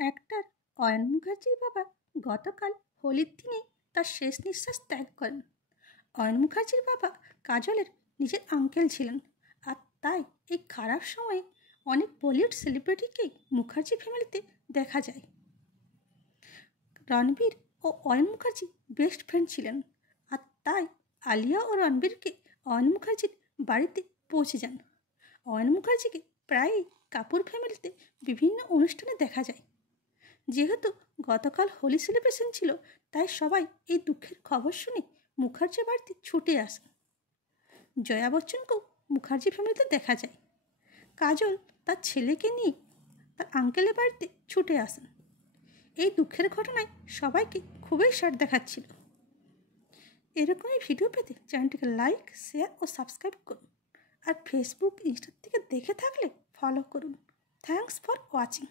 Actor Ayan মুখার্জির বাবা গতকাল হোলির দিনে তার শেষ নিঃশ্বাস ত্যাগ করেন। অয়ন মুখার্জির বাবা কাজলের নিজের আঙ্কেল ছিলেন, আর তাই এই খারাপ সময়ে অনেক বলিউড সেলিব্রিটিকেই মুখার্জি ফ্যামিলিতে দেখা যায়। রণবীর ও অয়ন মুখার্জি বেস্ট ফ্রেন্ড ছিলেন, আর তাই আলিয়া ও রণবীরকে অয়ন মুখার্জির বাড়িতে পৌঁছে যান। অয়ন মুখার্জিকে প্রায়ই কাপুর ফ্যামিলিতে বিভিন্ন অনুষ্ঠানে দেখা যায়। যেহেতু গতকাল হোলি সেলিব্রেশন ছিল, তাই সবাই এই দুঃখের খবর শুনে মুখার্জি বাড়িতে ছুটে আসেন। জয়া বচ্চনকেও মুখার্জি ফ্যামিলিতে দেখা যায়। কাজল তার ছেলেকে নিয়ে তার আঙ্কেলের বাড়িতে ছুটে আসেন। এই দুঃখের ঘটনায় সবাইকে খুবই স্যাড দেখাচ্ছিল। এরকমই ভিডিও পেতে চ্যানেলটিকে লাইক, শেয়ার ও সাবস্ক্রাইব করুন। আর ফেসবুক, ইনস্টা থেকে দেখে থাকলে ফলো করুন। Thanks for watching.